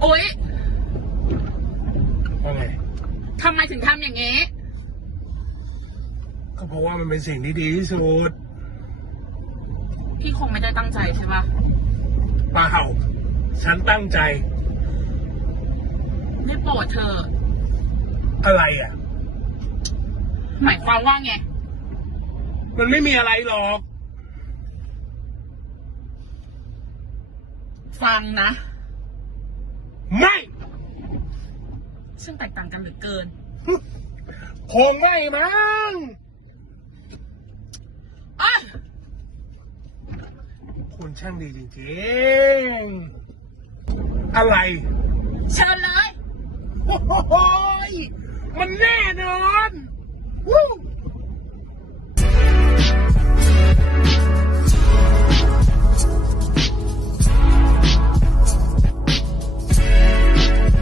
โอ๊ยว่าไงทำไมถึงทำอย่างนี้ ก็เพราะว่ามันเป็นสิ่งที่ดีที่สุดพี่คงไม่ได้ตั้งใจใช่ปะป่าเห่าฉันตั้งใจไม่โปรดเธออะไรอะ หมายความว่าไง มันไม่มีอะไรหรอก ฟังนะ ไม่ ซึ่งแตกต่างกันเหลือเกิน คงไม่มั้งอะคุณช่างดีจริงๆ อะไร เชิญ